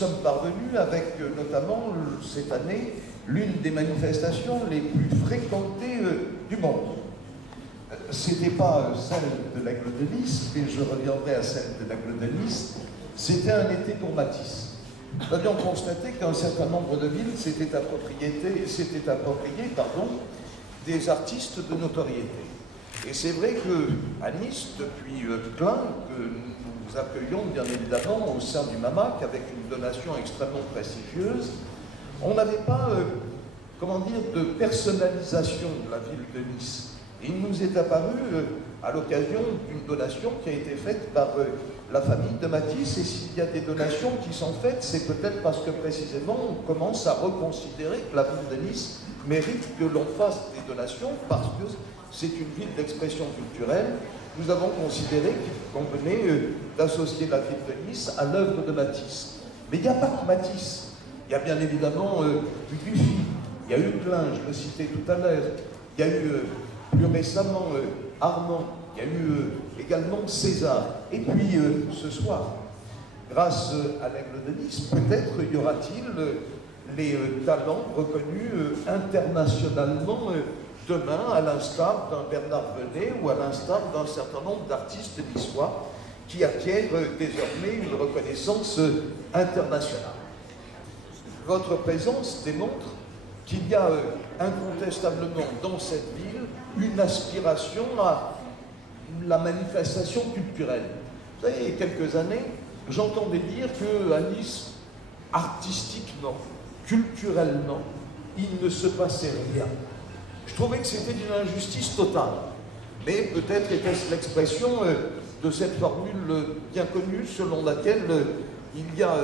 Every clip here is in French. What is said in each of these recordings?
sommes parvenus avec notamment cette année l'une des manifestations les plus fréquentées du monde. C'était pas celle de l'Aigle de Nice, et je reviendrai à celle de l'Aigle de Nice, c'était un été pour Matisse. Nous avions constaté qu'un certain nombre de villes s'étaient appropriées des artistes de notoriété. Et c'est vrai qu'à Nice, depuis Klein, que nous accueillons bien évidemment au sein du MAMAC avec une donation extrêmement prestigieuse, on n'avait pas, comment dire, de personnalisation de la ville de Nice. Et il nous est apparu, à l'occasion d'une donation qui a été faite par la famille de Matisse, et s'il y a des donations qui sont faites, c'est peut-être parce que précisément on commence à reconsidérer que la ville de Nice mérite que l'on fasse des donations parce que c'est une ville d'expression culturelle. Nous avons considéré qu'il convenait d'associer la ville de Nice à l'œuvre de Matisse. Mais il n'y a pas que Matisse. Il y a bien évidemment Dufy, il y a eu Klein, je le citais tout à l'heure, il y a eu plus récemment Armand, il y a eu également César. Et puis ce soir, grâce à l'Aigle de Nice, peut-être y aura-t-il les talents reconnus internationalement demain, à l'instar d'un Bernard Venet ou à l'instar d'un certain nombre d'artistes niçois qui acquièrent désormais une reconnaissance internationale. Votre présence démontre qu'il y a incontestablement dans cette ville une aspiration à la manifestation culturelle. Vous savez, il y a quelques années, j'entendais dire qu'à Nice, artistiquement, culturellement, il ne se passait rien. Je trouvais que c'était une injustice totale. Mais peut-être était-ce l'expression de cette formule bien connue selon laquelle il y a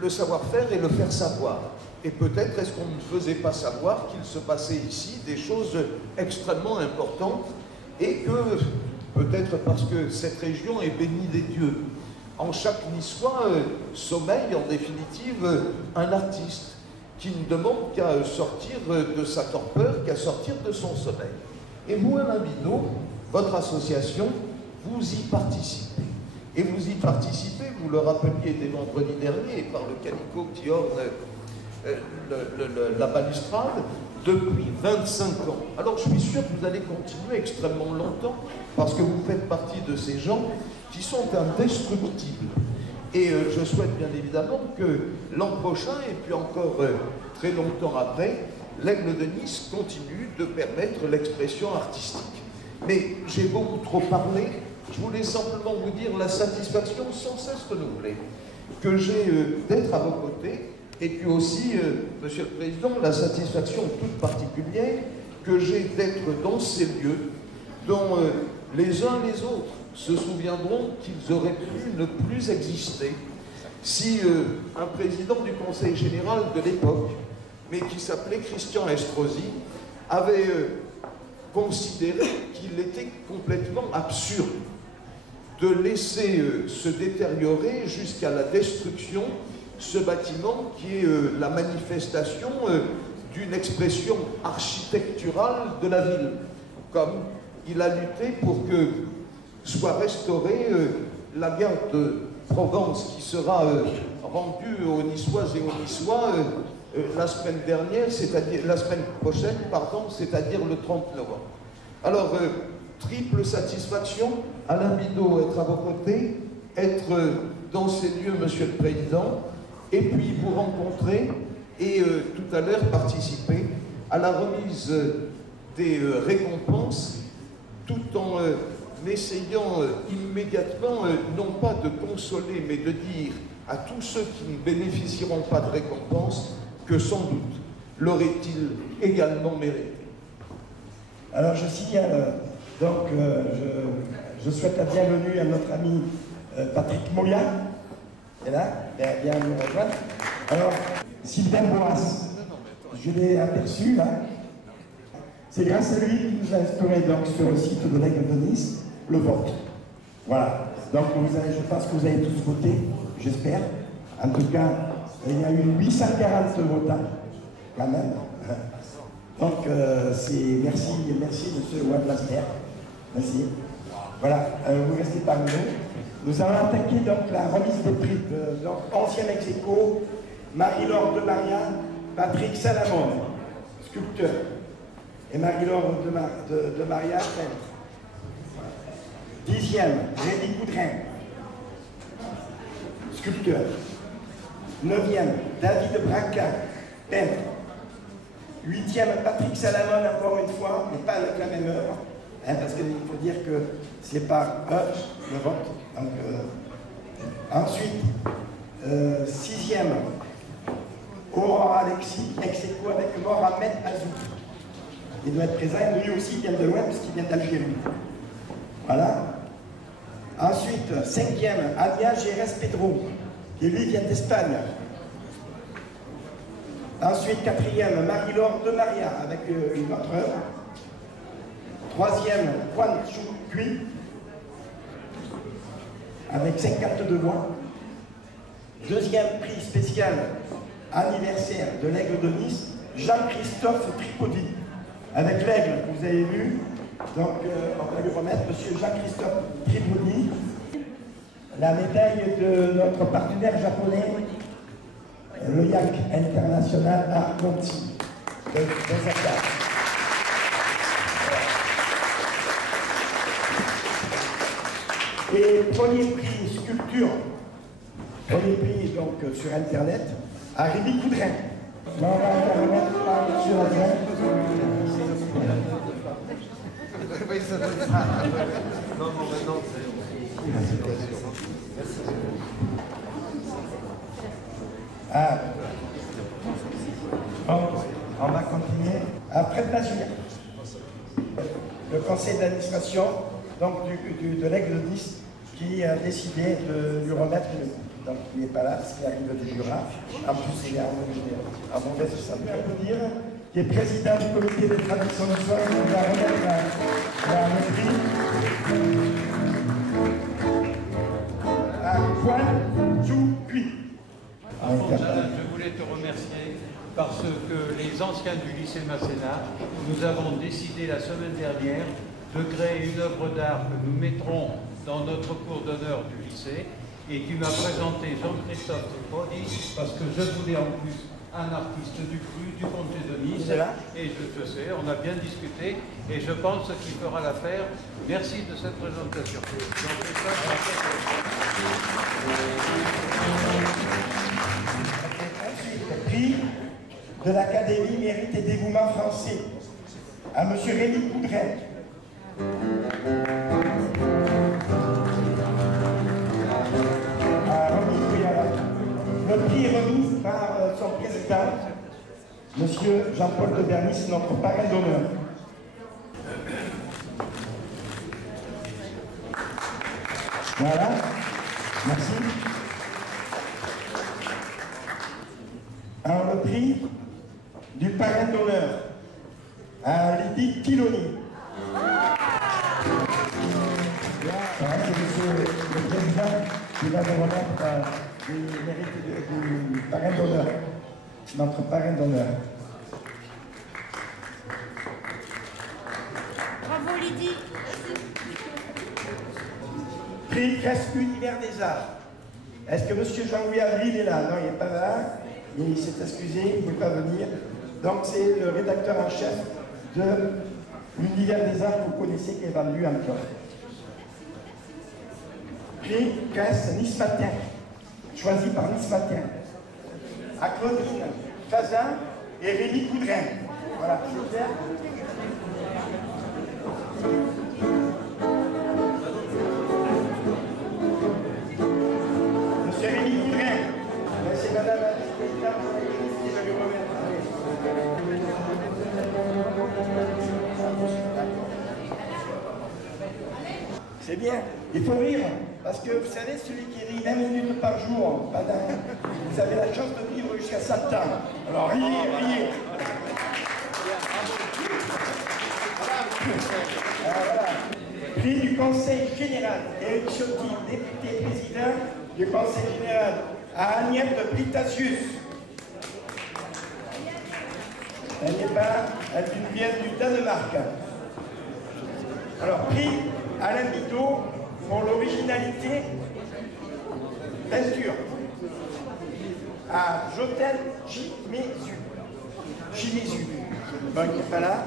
le savoir-faire et le faire savoir. Et peut-être est-ce qu'on ne faisait pas savoir qu'il se passait ici des choses extrêmement importantes et que, peut-être parce que cette région est bénie des dieux, en chaque Niçois sommeille en définitive un artiste qui ne demande qu'à sortir de sa torpeur, qu'à sortir de son sommeil. Et vous, Alain Bidot, votre association, vous y participez. Et vous y participez, vous le rappeliez dès vendredi dernier, par le calicot qui orne la balustrade, depuis 25 ans. Alors je suis sûr que vous allez continuer extrêmement longtemps, parce que vous faites partie de ces gens qui sont indestructibles. Et je souhaite bien évidemment que l'an prochain, et puis encore très longtemps après, l'Aigle de Nice continue de permettre l'expression artistique. Mais j'ai beaucoup trop parlé, je voulais simplement vous dire la satisfaction sans cesse renouvelée que j'ai d'être à vos côtés, et puis aussi, Monsieur le Président, la satisfaction toute particulière que j'ai d'être dans ces lieux dont les uns les autres se souviendront qu'ils auraient pu ne plus exister si un président du Conseil général de l'époque, mais qui s'appelait Christian Estrosi, avait considéré qu'il était complètement absurde de laisser se détériorer jusqu'à la destruction ce bâtiment qui est la manifestation d'une expression architecturale de la ville, comme il a lutté pour que soit restaurée la gare de Provence qui sera rendue aux Niçoises et aux Niçois la semaine dernière, c'est-à-dire la semaine prochaine, pardon, c'est-à-dire le 30 novembre. Alors, triple satisfaction, Alain Bidot, être à vos côtés, être dans ces lieux, Monsieur le Président, et puis vous rencontrer et tout à l'heure participer à la remise des récompenses, tout en essayant immédiatement, non pas de consoler, mais de dire à tous ceux qui ne bénéficieront pas de récompense que sans doute l'auraient-ils également mérité. Alors je signale, donc je souhaite la bienvenue à notre ami Patrick Moya, qui est là, il vient nous rejoindre. Alors, Sylvain Boas, je l'ai aperçu là, c'est grâce à lui qui nous a instauré donc, sur le site de l'Aigle de Nice, le vote. Voilà, donc je pense que vous avez tous voté, j'espère. En tout cas, il y a eu 840 votants, quand même. Donc, merci, monsieur Wadlaster. Merci. Voilà, vous restez parmi nous. Nous allons attaquer donc la remise des prix. Donc 11e ex-aequo, Marie-Laure de Maria, Patrick Salamone, sculpteur. Et Marie-Laure de Maria, peintre. 10e, Rémi Coudrin, sculpteur. 9e, David Braca, peintre. 8e, Patrick Salamone, encore une fois, mais pas avec la même œuvre, hein, parce qu'il faut dire que c'est par œuvre le vote. Donc, ensuite, 6e, Aurore Alexis, ex-aequo avec Mohamed Azou. Il doit être présent, lui aussi vient de loin, parce qu'il vient d'Algérie. Voilà. Ensuite, 5e, Alia Gérès Pedro, qui lui vient d'Espagne. Ensuite, 4e, Marie-Laure de Maria, avec une autre œuvre. 3e, Juan Choucui, avec 52 voix. 2e prix spécial anniversaire de l'Aigle de Nice, Jean-Christophe Tripodi, avec l'Aigle que vous avez vu. Donc, on va lui remettre M. Jean-Christophe Tripodi la médaille de notre partenaire japonais, le Yak International Art Conti de Osaka. Et premier prix sculpture, premier prix donc sur Internet, à Rémi Coudrin. Là, on va remettre sur la main. Non, maintenant, Ah. Donc, on va continuer. Après Nazir, le conseil d'administration de l'Aigle de Nice qui a décidé de lui remettre une. Donc il n'est pas là parce qu'il arrive du Jura. En plus, il est en mauvaise santé. On peut dire qui est président du comité de tradition de soins, qui va remettre un prix à Juan Choucui. Je voulais te remercier parce que les anciens du lycée Masséna, nous avons décidé la semaine dernière de créer une œuvre d'art que nous mettrons dans notre cours d'honneur du lycée et qui m'a présenté Jean-Christophe Tripodi parce que je voulais en plus un artiste du cru, du comté de Nice, et je sais, on a bien discuté et je pense qu'il fera l'affaire. Merci de cette présentation. Ensuite, prix de l'Académie Mérite et Dévouement Français à M. Rémi Coudrin. Le prix est remis par son président, M. Jean-Paul de Bernis, notre parrain d'honneur. Voilà, merci. Alors le prix du parrain d'honneur à Lydie Tiloni. C'est monsieur le président qui va nous remettre du parrain d'honneur, notre parrain d'honneur. Bravo Lydie. Prix Cresque Univers des Arts. Est-ce que monsieur Jean-Louis Avril est là? Non, il n'est pas là. Il s'est excusé, il ne pouvait pas venir. Donc c'est le rédacteur en chef de l'Univers des Arts que vous connaissez, qui est vendu encore. Prix Caisse Nice Matin, choisi par Nice Matin, à Claudine Fazin et Rémi Coudrin. Voilà, c'est clair. Monsieur Rémi Coudrin, c'est madame la présidente qui va lui remettre. C'est bien, il faut rire, parce que vous savez, celui qui rit 20 minutes par jour, vous avez la chance de vivre jusqu'à 100 ans. Alors riez, riez. Voilà. Prix du Conseil général, Éric Ciotti, député et président du Conseil général, à Agnès de Britasius. Elle n'est pas, elle vient du Danemark. Alors, prix Alain Bidot pour l'originalité peinture à Jotel Chimizu. Bon, il n'est pas là.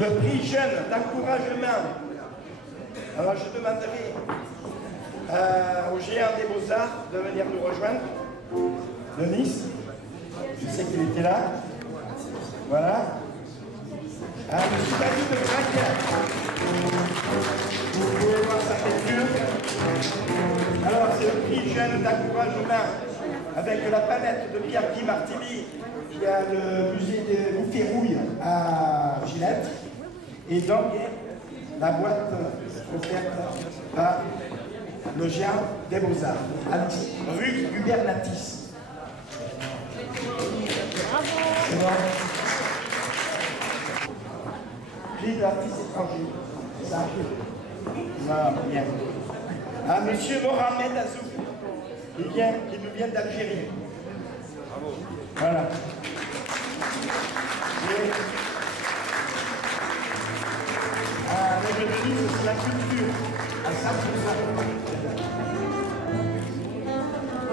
Le prix jeune d'encouragement. Alors je demanderai au géant des Beaux-Arts de venir nous rejoindre, de Nice. Je sais qu'il était là. Voilà. À M. David de Braque. Vous pouvez voir sa peinture. Alors c'est le prix jeune d'encouragement avec la palette de Pierre-Guy Martelly. Il y a le musée des Montferrouilles à Gillette. Et donc, la boîte offerte par le géant des Beaux-Arts, rue Hubernatis. C'est bon. Prix de l'artiste étranger. Ça arrive. Non, bien. À M. Mohamed Azouk, qui nous vient d'Algérie. Voilà. Avec le Denis, c'est la culture. À 100%.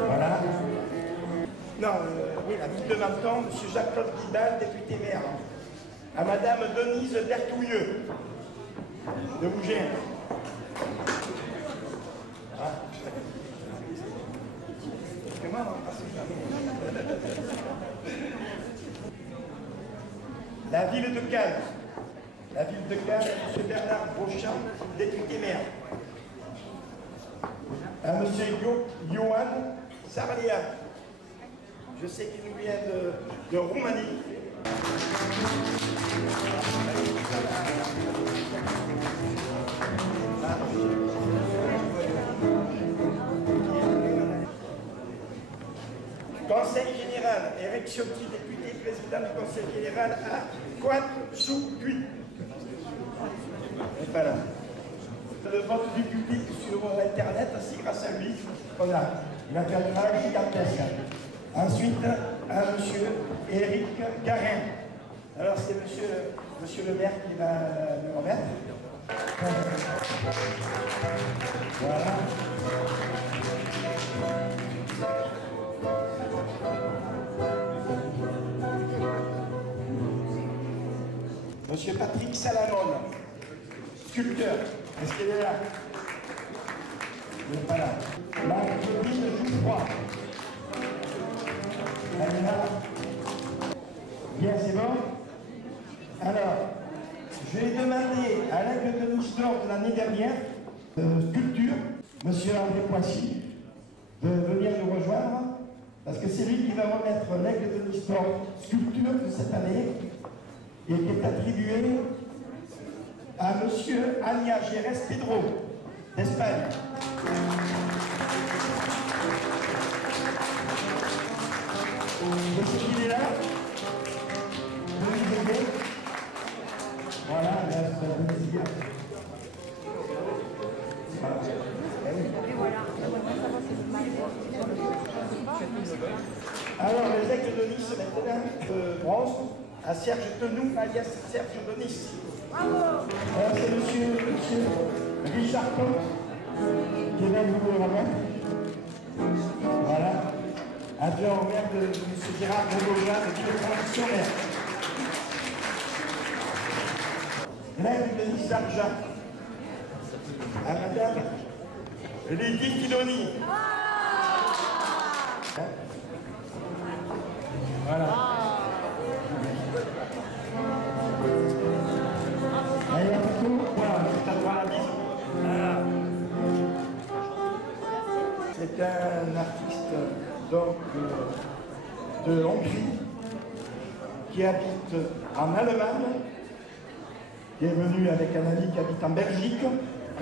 Voilà. Non, oui, la ville de Menton, M. Jacques-Claude Guibal, député maire. À Madame Denise Bertouilleux, de Bougin. Ah. Comment la ville de Cannes. La ville de Cannes, M. Bernard Beauchamp, député maire. À M. Johan Sarlia. Je sais qu'il nous vient de Roumanie. Conseil général, Eric Ciotti, député président du Conseil général à Coatesoupuy. Et voilà. Le vote du public sur Internet, c'est grâce à lui qu'on a. Il a fait un travail gigantesque. Ensuite, à M. Éric Garin. Alors c'est monsieur le maire qui va me remettre. Voilà. Monsieur Patrick Salamone, sculpteur. Est-ce qu'il est là? Il n'est pas là. Marie-Claudine Jouffroy. Elle est là. Bien, c'est bon. Alors, je vais demander à l'aigle de Nice d'Or de l'année dernière, sculpture, monsieur André Poissy, de venir nous rejoindre, parce que c'est lui qui va remettre l'aigle de Nice d'Or sculpture de cette année, et qui est attribué à monsieur Ania Gérès Pedro, d'Espagne. Je sais qu'il est là. Voilà, alors, les aigles de Nice, maintenant, bronze, à Serge Tenou, alias Serge de Nice. Alors, c'est monsieur Richard Comte, qui est là, vous le remettre. Voilà. Adjoint au maire de M. Gérard Grégoire, de ville de transition maire. L'aigle de Nice d'Argent. À madame Lydie Filoni. Voilà. Allez, un peu, voilà, c'est à droit la bise. Voilà. C'est un artiste donc de Hongrie qui habite en Allemagne, qui est venu avec un ami qui habite en Belgique,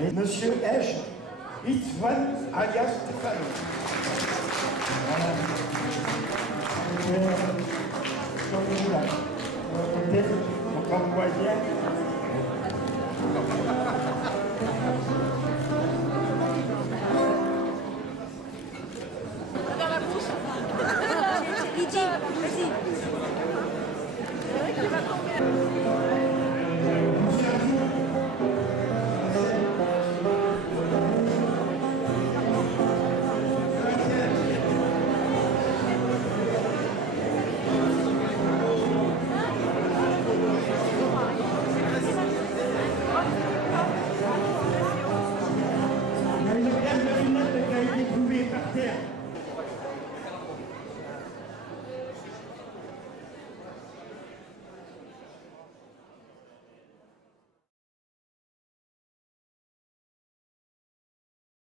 et monsieur Esch Itzwan Aga Stéphane. Voilà.